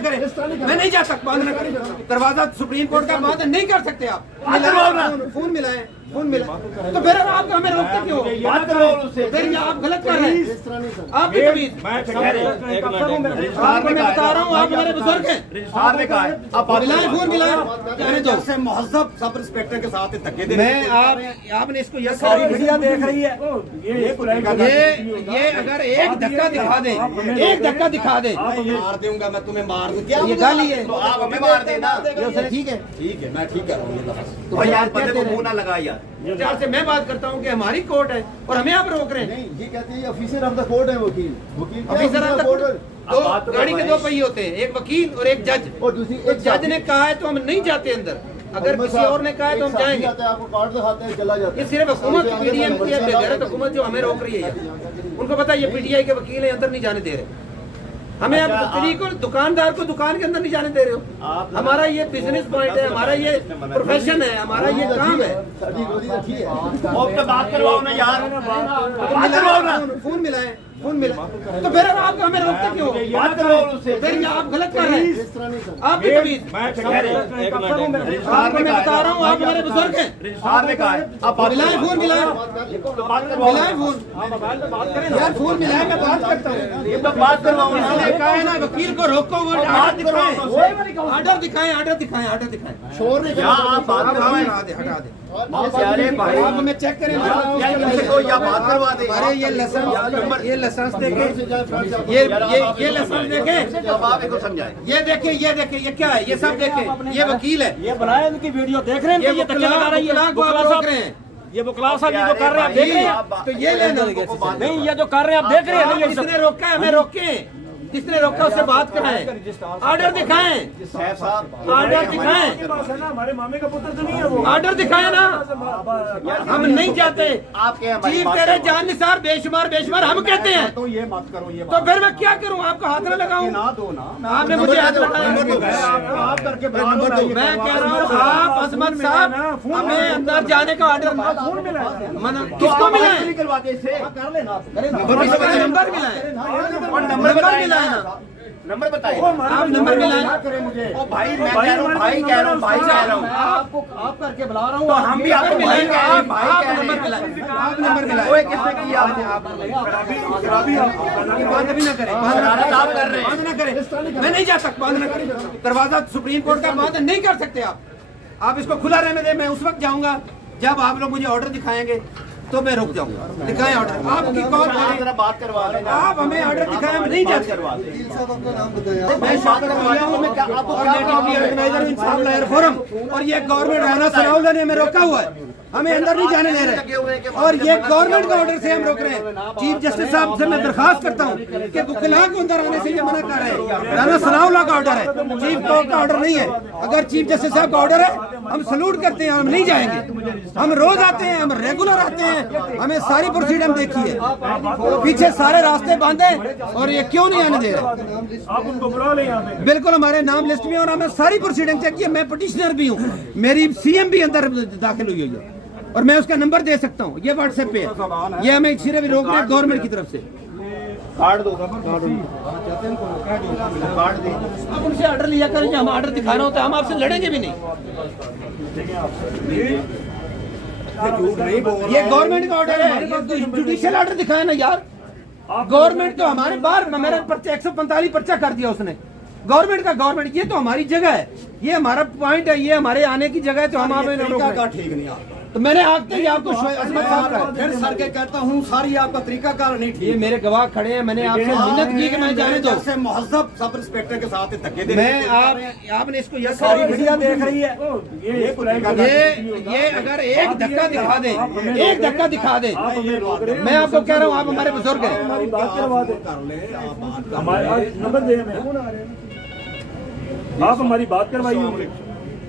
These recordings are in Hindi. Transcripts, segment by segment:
करें, मैं नहीं जा सकता, बंद न करें दरवाजा सुप्रीम कोर्ट का बंद नहीं कर सकते आप। फोन मिलाएं, फोन मिलाएं, तो फिर आप हमें रोकते क्यों? बात करो उससे, फिर ये आप गलत कर रहे हैं। आप भी तमीज, आपको मैं बता रहा हूँ, आप हमारे बुजुर्ग हैं। मिलाएं, फोन मिलाएं, जैसे मुहज्जब सब इंस्पेक्टर के साथ धक्के दे। मैं आपने इसको ये सारी मीडिया देख रही है। ये अगर एक धक्का दिखा दे, एक धक्का दिखा दे, मार दूंगा मैं तुम्हें, मार दूं क्या? ये गाली है, तो आप हमें मार देना। ठीक है, ठीक है, मैं ठीक कर रहा हूँ। तो यार बंदे को मुंह ना लगा यार। विचार से मैं बात करता हूँ कि हमारी कोर्ट है और हमें आप रोक रहे हैं। नहीं, ये कहते हैं ऑफिसर ऑफ द कोर्ट है वकील। वकील ऑफिसर ऑफ द कोर्ट, दो गाड़ी के दो पहिए होते हैं, एक वकील और एक जज। और दूसरी एक जज ने कहा है तो हम नहीं जाते अंदर, अगर किसी और ने कहा है तो हम जाएंगे। आपको कार्ड दिखाते हैं, चला जाता ये है। सिर्फ हुकूमत पीडीएम की है, बेगैरत हुकूमत जो हमें रोक रही है। उनको पता है ये पीटीआई के वकील है, अंदर नहीं जाने दे रहे। हमें आप बिल्कुल दुकानदार को दुकान के अंदर नहीं जाने दे रहे हो। हमारा ये बिजनेस पॉइंट है, हमारा ये प्रोफेशन है, हमारा ये काम है। बात करवाओ ना यार, बात करवाओ ना। फोन मिलाएं, फोन मिलाएं, तो फिर आप हमें रोकते क्यों? बात करो उससे, फिर ये आप गलत कर रहे हैं। आप भी तमीज, आपको मैं बता रहा हूँ, आप हमारे बुजुर्ग हैं। मिलाएं, फोन मिलाएं, मिलाएं फोन यार, फोन मिलाएं, मैं बात करता हूँ। ये तो बात करवाओ ना। कहा है ना वकील को रोको, वो ऑर्डर दिखाएं, ऑर्डर दिखाएं, ऑर्डर दिखाएं, ऑर्डर दिखाएं। शोर नहीं करना। आप बात करवाएं, हटा दे, हटा दे। प्यारे भाई, आप हमें चेक करें, को या बात करवा दे। अरे ये लाइसेंस देखे, ये लाइसेंस देखे, अब आप इनको समझाएं। ये देखे, ये देखे, ये क्या है, ये सब देखे, ये वकील है, ये बनाया इनकी वीडियो देख रहे हैं, ये धक्के लगा रही है, बुकला रोक रहे हैं। ये बुकला साहब ये जो कर रहे हैं आप देख रहे हैं। तो ये लेना नहीं, ये जो कर रहे हैं आप देख रहे हैं। नहीं, ये जिसने रोका है हमें रोके, जिसने रोका उससे बात कराएं, ऑर्डर दिखाएं, ऑर्डर दिखाएं, हमारे मामे का पुत्र तो नहीं है वो। ऑर्डर दिखाएं ना। हम नहीं चाहते, चीफ तेरे जान निसार बेशुमार बेशुमार हम कहते हैं। तो ये मत करो, ये तो फिर मैं क्या करूं? आपको हाथ न लगाऊं? ना दो ना। आपने मुझे हाथ लगाया। आप करके मैं कह रहा हूँ आप अजमत साहब हमें अंदर जाने का ऑर्डर किसको मिला है? करवाते इससे कर लेना। नंबर मिला है, नंबर मिलाए ना, नंबर बताइए। आप नंबर मिलाएं। मुझे ओ भाई, मैं कह रहा हूँ, भाई कह रहा हूँ, भाई कह रहा हूँ। आपको आप करके बुला रहा हूँ, तो हम भी आपको भाई कह रहे हैं, भाई कह रहे नंबर हैं। मिलाएं, आप नंबर मिलाएं। ओए किसने किया? बंद भी ना करें, आप कर रहे हैं। बंद ना करें, मैं नहीं जा सकता, बंद ना करें दरवाजा सुप्रीम कोर्ट का बंद नहीं कर सकते आप इसको खुला रहने दें। मैं उस वक्त जाऊंगा जब आप लोग मुझे ऑर्डर दिखाएंगे तो मैं रुक जाऊंगा। दिखाएं ऑर्डर, आपकी कॉल जरा बात करवा लेना। आप हमें ऑर्डर दिखाएं, हम नहीं जाते। वकील साहब आपका नाम बताया। मैं शामिल करवाया हूं, मैं ऑर्गेनाइजर इंसाफ लॉयर फोरम, और ये गवर्नमेंट राना सनाउल्लाह ने हमें रोका हुआ है, हमें अंदर नहीं जाने दे रहे, और ये गवर्नमेंट का ऑर्डर से हम रोक रहे हैं। चीफ जस्टिस साहब से मैं दरखास्त करता हूँ कि वकीलों को अंदर आने से ये मना कर रहे हैं। राना सनाउल्लाह का ऑर्डर है, चीफ कोर्ट का ऑर्डर नहीं है। अगर चीफ जस्टिस साहब का ऑर्डर है हम सलूट करते हैं, हम नहीं जाएंगे। हम रोज आते हैं, हम रेगुलर आते हैं, हमें सारी प्रोसीडिंग हम देखी है, पीछे सारे रास्ते बंद हैं और ये क्यों नहीं आने दे रहे? आप उनको बुला लें यहाँ पे। बिल्कुल हमारे नाम लिस्ट में, और हमें सारी प्रोसीडिंग चेक की है। मैं पिटिशनर भी हूँ, मेरी सीएम भी अंदर दाखिल हुई है, और मैं उसका नंबर दे सकता हूँ, ये व्हाट्सएप पे है। ये हमें सिर्फ रोक रहे हैं गवर्नमेंट की तरफ से। कार्ड दो, कार्ड दे। आप उनसे ऑर्डर लिया करें, हम ऑर्डर दिखाना होता है, हम आपसे लड़ेंगे भी नहीं। ये गवर्नमेंट का ऑर्डर है, जुडिशियल ऑर्डर दिखाया ना यार। गवर्नमेंट तो हमारे बाहर मेरा पर्चा 145 पर्चा कर दिया उसने। गवर्नमेंट का गवर्नमेंट, ये तो हमारी जगह है, ये हमारा पॉइंट है, ये हमारे आने की जगह है, तो हम हमें ठीक नहीं आता। तो मैंने आते ही आपको अजमत साहब का फिर सर के कहता हूँ सारी आपका तरीका कार नहीं ठीक। ये मेरे गवाह खड़े हैं, मैंने आपसे मिन्नत की कि मैं जाने दो। जैसे मुहज्जब सब इंस्पेक्टर के साथ धक्के दे। मैं आपने इसको ये सारी मीडिया देख रही है। ये अगर एक धक्का दिखा दे, एक धक्का दिखा दे, मैं आपको कह रहा हूँ आप हमारे बुजुर्ग हैं। नंबर दे हमें, आप हमारी बात करवाइए।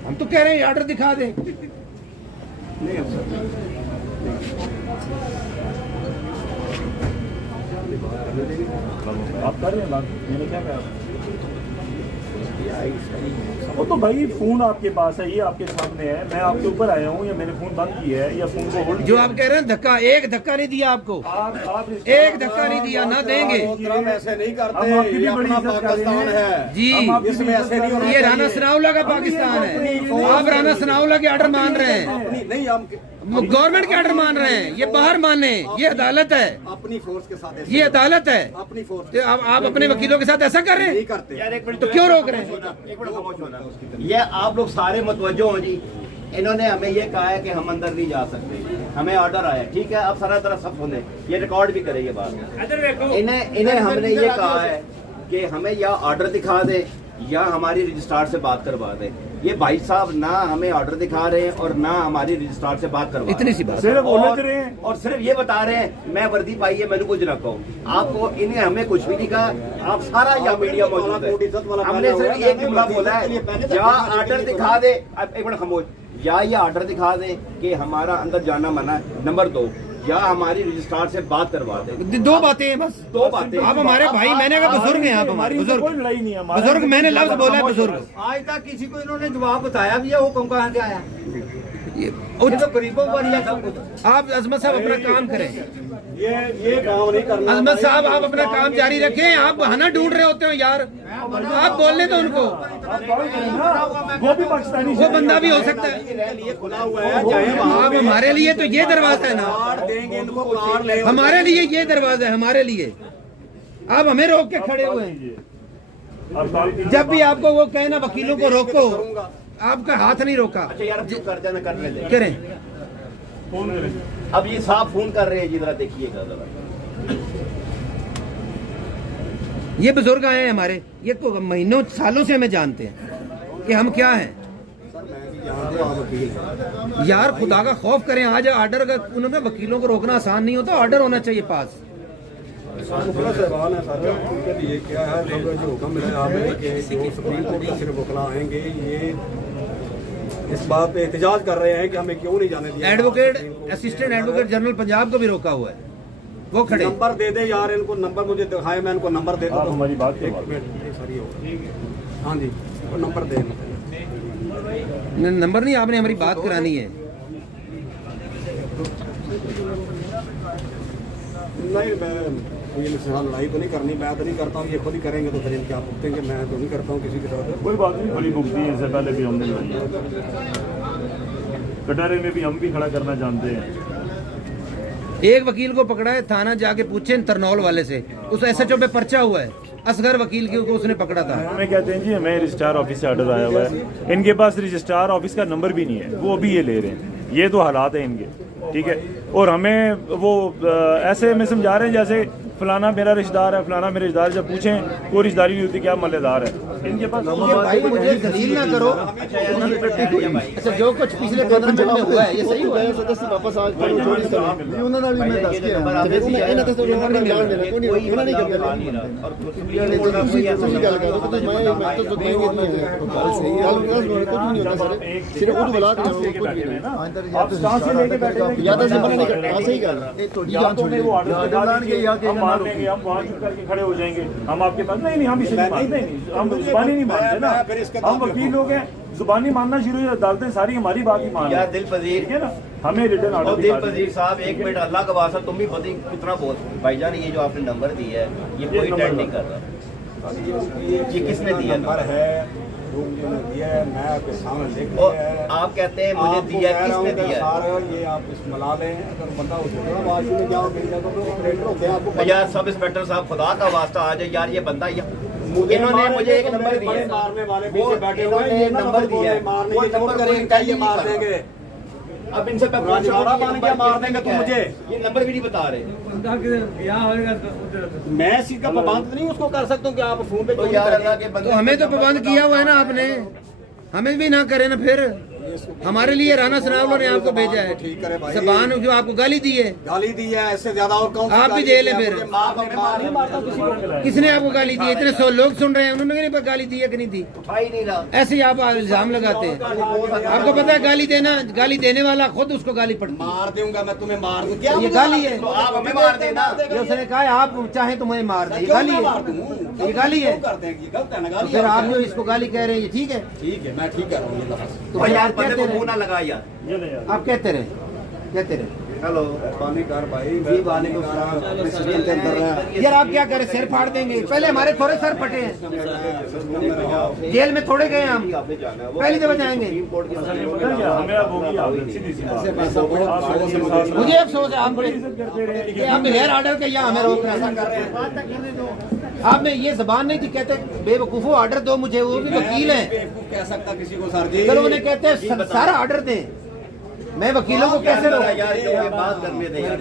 हम तो कह रहे हैं ऑर्डर दिखा दे। आप कर रहे हैं बात, मैंने क्या कहा? वो तो भाई फोन आपके पास है, ये आपके सामने है, मैं आपके ऊपर आया हूँ या मैंने फोन बंद किया है या फोन को होल्ड जो आप कह रहे हैं धक्का, एक धक्का नहीं दिया आपको, आप एक धक्का नहीं दिया, ना देंगे मोहतरम ऐसे नहीं करते, हम आपकी भी ये बड़ी अपना इज्जत कर रहे पाकिस्तान हैं। है जी। हम आपकी इसमें भी ऐसे नहीं होना ये राना चाहिए। सनाउल्लाह का पाकिस्तान है, आप राना सनाउल्लाह के ऑर्डर मान रहे हैं, अपनी नहीं, हम गवर्नमेंट के ऑर्डर मान रहे हैं, ये बाहर माने, ये अदालत है, अपनी फोर्स के साथ ऐसे ये अदालत है। अपनी फोर्स तो आप अपने वकीलों के साथ ऐसा कर रहे नहीं हैं, करते। यार एक मिनट तो क्यों रोक रहे हैं? एक मिनट खामोश होना। ये आप लोग सारे मुतवज्जो हो जी। इन्होंने हमें ये कहा है कि हम अंदर नहीं जा सकते, हमें ऑर्डर आया, ठीक है, अब सारा तरह सब सुने, ये रिकॉर्ड भी करे ये बात। इन्हें हमने ये कहा है कि हमें या ऑर्डर दिखा दे या हमारी रजिस्ट्रार से बात करवा दे। ये भाई साहब ना हमें ऑर्डर दिखा रहे हैं और ना हमारी रजिस्ट्रार से बात करवा रहे हैं। इतनी सी बात। सिर्फ उलझ रहे हैं। और सिर्फ ये बता रहे हैं मैं वर्दी पाई है, मैंने कुछ रखा हूँ। आपको इन्हें हमें कुछ भी नहीं कहा, आप सारा यहाँ मीडिया मौजूद है। हमने सिर्फ एक जुमला बोला है, या ऑर्डर दिखा दे, अब एक मिनट खामोश, या ये ऑर्डर दिखा दे कि हमारा अंदर जाना मना है, नंबर 2, या हमारी रजिस्ट्रार से बात करवा दे। दो बातें हैं बस, दो बातें। आप हमारे भाई, मैंने कहा बुजुर्ग हैं आप, हमारे हमारी बुजुर्ग कोई लड़ाई नहीं है, बुजुर्ग, मैंने लफ्ज बोला है बुजुर्ग। आज तक किसी को इन्होंने जवाब बताया भी है, हुक्म कहाँ से आया? ये ये तो गरीबों पर ही है सब कुछ। आप अजमत साहब अपना काम करें, ये काम नहीं करना। अजमत साहब आप अपना काम जारी रखें, आप बहाना ढूंढ रहे होते हो यार, आप बोलने तो उनको, वो भी पाकिस्तानी वो बंदा भी हो सकता है। लिए खुला हुआ है, चाहे आप हमारे लिए तो ये दरवाजा है ना, कार्ड देंगे इनको, कार्ड ले हमारे लिए ये दरवाजा है, हमारे लिए आप हमें रोक के खड़े हुए हैं। जब भी आपको वो कहना वकीलों को रोको, आपका हाथ नहीं रोका, अच्छा यार, अब चुप कर देना, कर ले। करें। फोन करें। अब ये साहब फोन कर रहे हैं जी, जरा देखिएगा जरा। ये बुजुर्ग आए हैं हमारे, ये को महीनों सालों से हमें जानते हैं कि हम क्या हैं। यार खुदा का खौफ करें, आज ऑर्डर का उन्होंने वकीलों को रोकना आसान नहीं होता, ऑर्डर होना चाहिए पास। साहबान है सर, उनके लिए क्या है, जो हुक्म मिला है कि जो सुप्रीम कोर्ट के सिर्फ वकला आएंगे, ये इस बात पे एहतजाज कर रहे हैं कि हमें क्यों नहीं जाने दिया। Advocate, assistant advocate general Punjab को भी रोका हुआ है, वो खड़े। नंबर दे दे यार, इनको नंबर मुझे दिखाए, मैं इनको नंबर देता आप हमारी बात एक करवा मिनट सर, ये होगा। हाँ जी, वो नंबर दे। नंबर नहीं, आपने हमारी बात करानी है। नहीं, मैं ये लड़ाई तो नहीं करनी, मैं तो नहीं करता हूँ, ये खुद ही करेंगे तो फिर इनके आप भुगतेंगे, मैं तो नहीं करता हूँ किसी के साथ। कोई बात नहीं, बड़ी भुगती है, इससे पहले भी हमने लड़ी है, कटहरे में भी हम भी खड़ा करना जानते हैं। एक वकील को पकड़ा है, थाना जाके पूछे तरनौल वाले से, उस SHO पे पर्चा हुआ है, असगर वकील को उसने पकड़ा था। हमें कहते हैं जी हमें रजिस्ट्रार ऑफिस से ऑर्डर आया हुआ है, इनके पास रजिस्ट्रार ऑफिस का नंबर भी नहीं है, वो अभी ये ले रहे हैं, ये तो हालात है इनके, ठीक है। और हमें वो ऐसे में समझा रहे हैं जैसे फलाना मेरा रिश्तेदार है, फलाना मेरे रिश्तेदार, जब पूछें कोई रिश्तेदारी नहीं होती, क्या मल्लेदार है इनके पास। भाई मुझे दलील ना करो। अच्छा, जो कुछ पिछले 15 मिनट में हुआ है ये सही हुआ है। सदस्य वापस आज उन्होंने भी मैं दस के ਇਹਨਾਂ ਤੇ ਉਹਨਾਂ ਨੇ ਜਾਣ ਦੇਣਾ, ਕੋਈ ਨਹੀਂ, ਉਹਨਾਂ ਨੇ ਕਰਨਾ। ਤੁਸੀਂ ਗੱਲ ਕਰੋ ਕਿ ਮੈਂ ਤਾਂ तो देंगे नहीं है, बात सही है, कुछ नहीं होता सर, सिर्फ खुद बुला के कुछ भी नहीं। आप स्टाफ से लेके बैठे हैं, या तो नंबर नहीं करना, सही गल है तो या तो हमें वो ऑर्डर दिखा दीजिए, हम मान लेंगे, हम वहाँ चुप करके खड़े हो जाएंगे, हम आपके पास नहीं, हम इसे नहीं मानते, नहीं हम जुबानी नहीं मानते ना, हम वकील लोग हैं, जुबानी मानना शुरू अदालतें सारी हमारी बात ही मान यार दिल पजीर, ठीक है ना, हमें रिटर्न और ऑर्डर दिल पजीर साहब, एक मिनट, अल्लाह का वास्ता, तुम भी खुद ही कितना बोल भाईजान, ये जो आपने नंबर दिया है ये कोई टेंड नहीं कर रहा, ये किसने दिया नंबर है, जो मुझे दिया है, मैं आपके सामने लिख और दिया है। आप कहते हैं मुझे दिया, किसने दिया? सर ये आप इस मिला लें, अगर बंदा उठेगा वाशी में जाओ, मिल जाएगा तो ऑपरेटर होते हैं, आपको यार सब इंस्पेक्टर साहब, खुदा का वास्ता आ जाए यार, ये बंदा इन्होंने मुझे एक नंबर दिया है, मारने वाले वो पीछे बैठे हुए हैं, इन्होंने एक नंबर दिया है, मारने वो की नोट नंबर करेंगे, कोई क्या ये नहीं मार कर रहा। देंगे। अब इनसे मैं पूछ रहा हूँ, बन गया, मार देंगे तो मुझे ये नंबर भी नहीं बता रहे। मैं इसी का पाबंद नहीं उसको कर सकता हूँ कि आप फोन पे तो यार अल्लाह के तो बंदे, हमें तो पाबंद किया हुआ है ना आपने, हमें भी ना करें ना फिर। हमारे लिए राना सनावला ने आपको भेजा है। ठीक करे भाई। जबान जो आपको गाली दी है, गाली दी है, इससे ज्यादा और कौन सी आप भी गाली जेल दी है फिर। आप हमें मार नहीं मारता किसी को। किसने आपको गाली दी है? इतने 100 लोग सुन रहे हैं, उन्होंने नहीं गाली दी है कि नहीं दी? उठा ही नहीं रहा। ऐसे ही आप इल्जाम लगाते हैं। आपको पता है गाली देने वाला खुद उसको गाली पड़ती है। मार दूंगा मैं, तुम्हें मार दूं क्या? ये गाली है। तो आप हमें मार देना। ये उसने कहा है, आप चाहे तुम्हें मार दे, ये गाली है। ये गाली है। करते हैं, ये गलत है ना तो गाली। फिर आप जो इसको गाली कह रहे हैं, ये ठीक है? ठीक है, मैं ठीक कर रहा हूँ ये लफ्ज़। तो भाई फिर यार आप बंदे कहते को मुंह रहे, ना लगा यार। आप कहते रहे। हेलो पानी कर भाई, जी वालेकुम सलाम। के अंदर है। यार आप क्या करें, सिर फाड़ देंगे। पहले हमारे थोड़े सर फटे हैं, जेल में थोड़े गए हम, पहली दफा जाएंगे। हमें अब होगी आदत, सीधी सी बात। मुझे अफसोस है आप कि आप हेयर ऑर्डर के यहाँ हमें रोक रहे हैं। आपने ये जबान नहीं थी, कहते बेवकूफो ऑर्डर दो मुझे, वो भी वकील हैं। बेवकूफ कह सकता किसी को सर जी। चलो उन्हें कहते हैं सारा ऑर्डर दें, मैं वकीलों को कैसे रोकूं? यार ये बात करने दे यार।